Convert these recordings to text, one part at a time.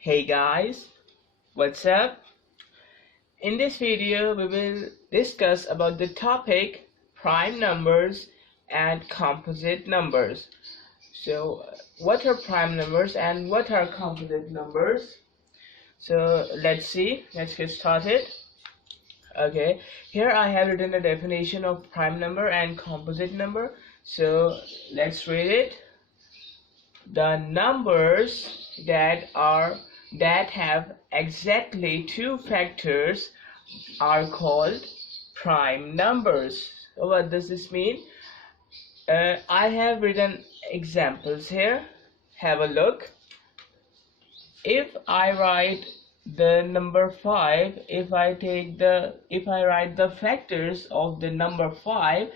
Hey guys, what's up? In this video we will discuss about the topic prime numbers and composite numbers. So what are prime numbers and what are composite numbers? So let's get started. Okay, here I have written a definition of prime number and composite number. So let's read it. The numbers that have exactly two factors are called prime numbers. So what does this mean? I have written examples here. Have a look. If I write the number 5, if I write the factors of the number 5,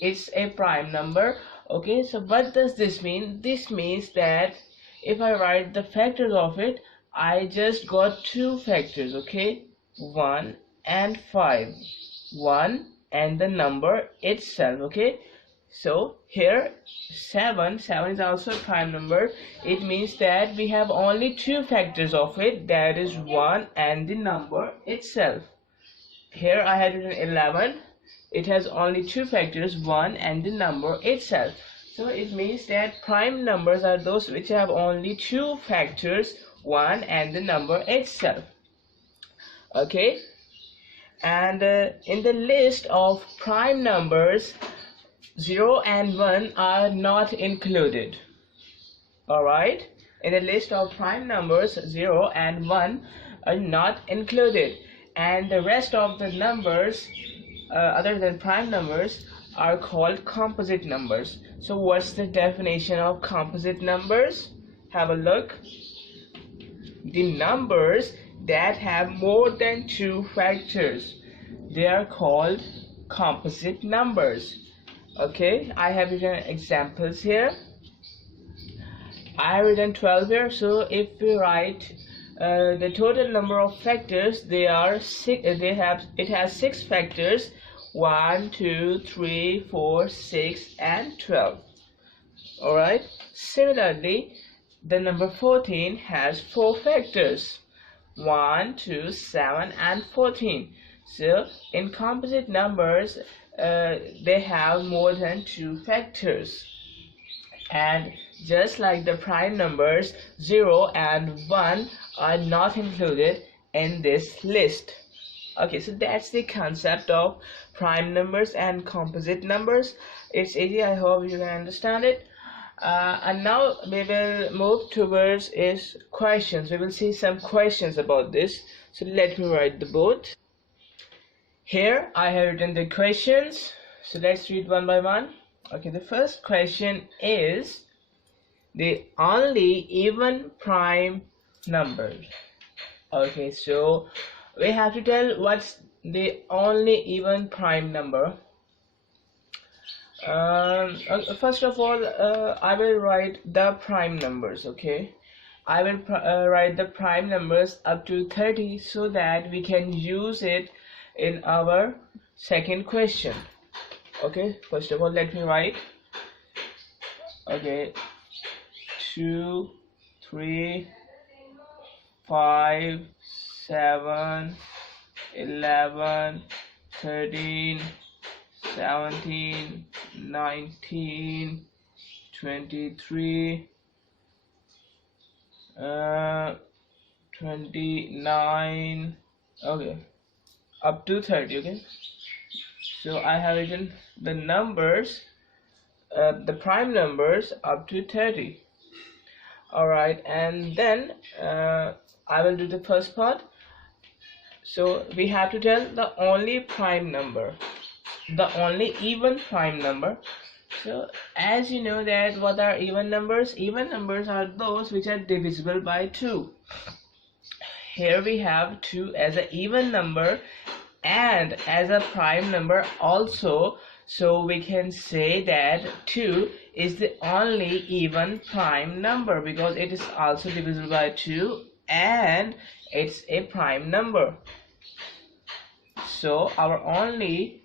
it's a prime number. Okay, so what does this mean? This means that if I write the factors of it, I just got two factors, okay, 1 and 5, 1 and the number itself. Okay, so here 7 is also a prime number. It means that we have only two factors of it, that is 1 and the number itself. Here I had written 11. It has only two factors, 1 and the number itself. So it means that prime numbers are those which have only two factors, 1 and the number itself. Okay, and in the list of prime numbers, 0 and 1 are not included. Alright, in the list of prime numbers, 0 and 1 are not included, and the rest of the numbers other than prime numbers are called composite numbers. So what's the definition of composite numbers? Have a look. The numbers that have more than two factors, they are called composite numbers. Okay, I have written examples here. I have written 12 here. So if we write the total number of factors, it has 6 factors, 1, 2, 3, 4, 6 and 12. Alright, similarly the number 14 has 4 factors, 1, 2, 7 and 14. So in composite numbers they have more than 2 factors, and just like the prime numbers, 0 and 1 are not included in this list. Okay, so that's the concept of prime numbers and composite numbers. It's easy, I hope you can understand it. And now we will move towards questions. We will see some questions about this. So let me write the board. Here I have written the questions. So let's read one by one. Okay, the first question is the only even prime number. Okay, so we have to tell what's the only even prime number. First of all, I will write the prime numbers. Okay, I will write the prime numbers up to 30 so that we can use it in our second question. Okay, first of all let me write. Okay, 2, 3, 5, 7, 11, 13, 17, 19, 23, 29. Okay, up to 30. Okay, so I have written the numbers, the prime numbers up to 30. Alright, and then I will do the first part. So we have to tell the only prime number, the only even prime number. So as you know that what are even numbers? Even numbers are those which are divisible by 2. Here we have 2 as an even number and as a prime number also. So we can say that 2 is the only even prime number because it is also divisible by 2 and it's a prime number. So our only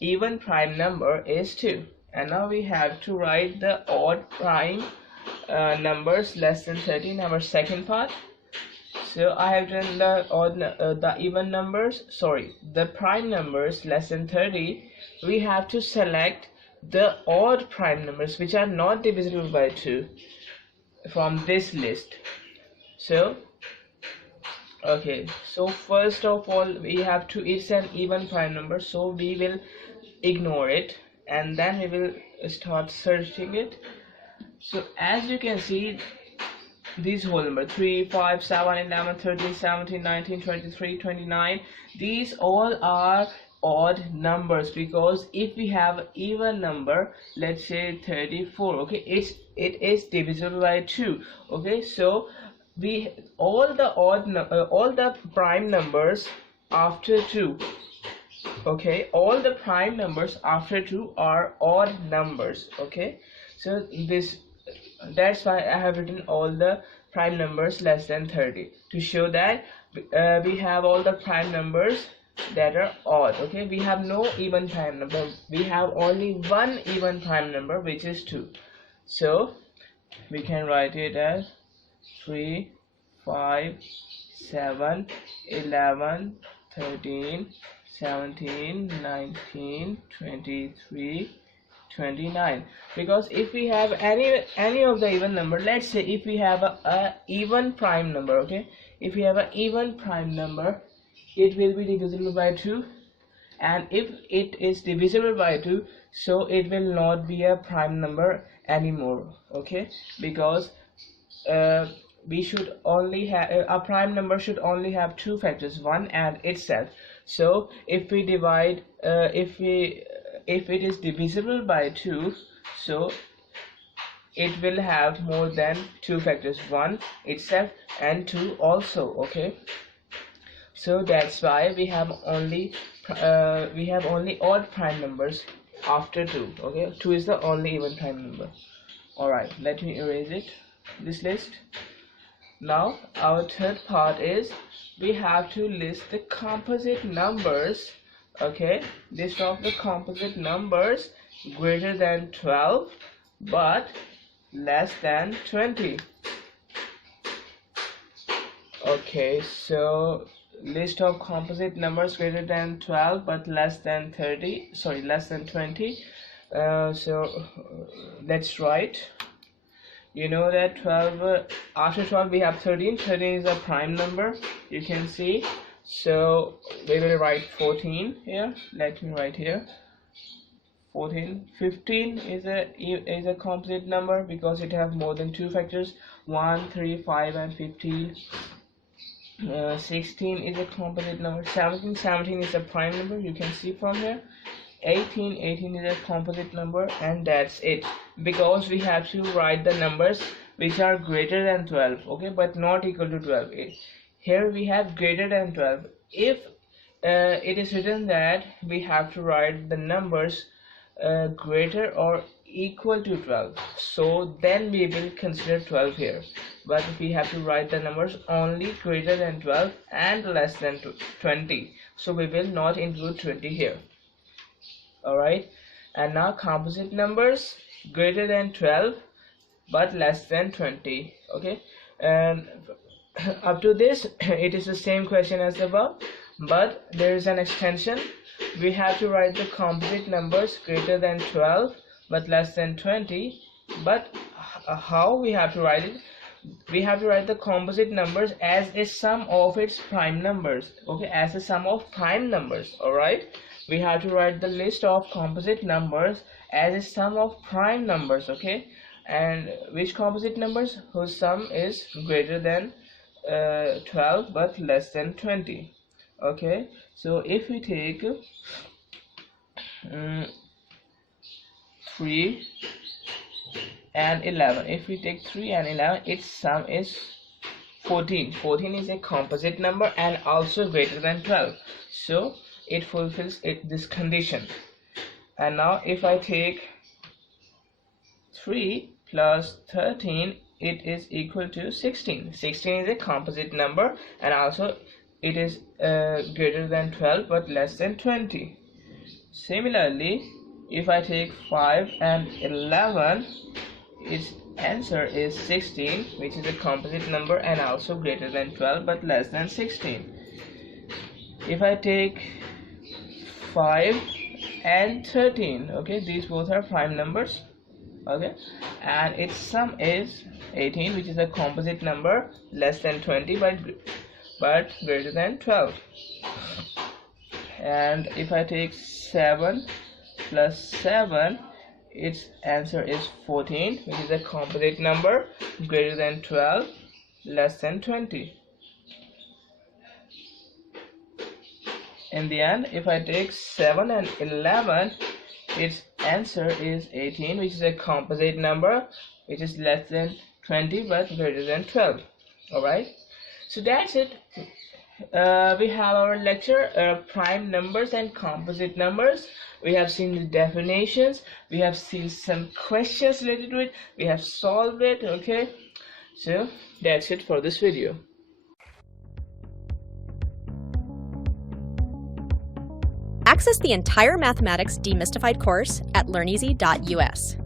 even prime number is 2. And now we have to write the odd prime numbers less than 30 in our second part. So I have done the even numbers, sorry, the prime numbers less than 30. We have to select the odd prime numbers which are not divisible by 2 from this list. So okay, so first of all we have to, it's an even prime number, so we will ignore it and then we will start searching it. So as you can see, these whole number 3, 5, 7, 11, 13, 17, 19, 23, 29, these all are odd numbers, because if we have even number, let's say 34, okay, it is divisible by 2. Okay, so we all the prime numbers after 2, okay, all the prime numbers after 2 are odd numbers. Okay, so that's why I have written all the prime numbers less than 30 to show that we have all the prime numbers that are odd. Okay, we have no even prime number, we have only one even prime number, which is 2. So we can write it as 3, 5, 7, 11, 13, 17, 19, 23, 29. Because if we have any of the even number, let's say if we have a even prime number, okay, if we have an even prime number, it will be divisible by 2, and if it is divisible by 2, so it will not be a prime number anymore. Okay, because we should only have a prime number should only have 2 factors, 1 and itself. So if we divide if it is divisible by 2, so it will have more than 2 factors, 1 itself and 2 also. Okay, so that's why we have only odd prime numbers after 2. Okay, 2 is the only even prime number. Alright, let me erase it, this list. Now our third part is we have to list the composite numbers. Okay, list of the composite numbers greater than 12 but less than 20. Okay, so list of composite numbers greater than 12 but less than 20. So let's write. You know that 12 after 12 we have 13. 13 is a prime number, you can see. So we will write 14 here. Let me write here 14. 15 is a composite number because it has more than 2 factors, 1, 3, 5 and 15. 16 is a composite number. 17 is a prime number, you can see from here. 18 is a composite number, and that's it, because we have to write the numbers which are greater than 12, okay, but not equal to 12. Here we have greater than 12. If it is written that we have to write the numbers greater or equal to 12, so then we will consider 12 here. But if we have to write the numbers only greater than 12 and less than 20, so we will not include 20 here. Alright, and now composite numbers greater than 12 but less than 20. Okay, and up to this it is the same question as above, but there is an extension. We have to write the composite numbers greater than 12 but less than 20. But how we have to write it? We have to write the composite numbers as a sum of its prime numbers. Okay, as a sum of prime numbers. Alright, we have to write the list of composite numbers as a sum of prime numbers. Okay, and which composite numbers whose sum is greater than 12 but less than 20. Okay, so if we take 3 and 11, if we take 3 and 11, its sum is 14. 14 is a composite number and also greater than 12, so it fulfills this condition. And now if I take 3 plus 13, it is equal to 16. 16 is a composite number and also it is greater than 12 but less than 20. Similarly, if I take 5 and 11, its answer is 16, which is a composite number and also greater than 12 but less than 16. If I take 5 and 13, okay, these both are prime numbers, okay, and its sum is 18, which is a composite number, less than 20 but greater than 12. And if I take 7 plus 7, its answer is 14, which is a composite number, greater than 12, less than 20. In the end, if I take 7 and 11, its answer is 18, which is a composite number, which is less than 20 but greater than 12. Alright, so that's it. We have our lecture, prime numbers and composite numbers. We have seen the definitions, we have seen some questions related to it, we have solved it. Okay, so that's it for this video. Access the entire Mathematics Demystified course at learneasy.us.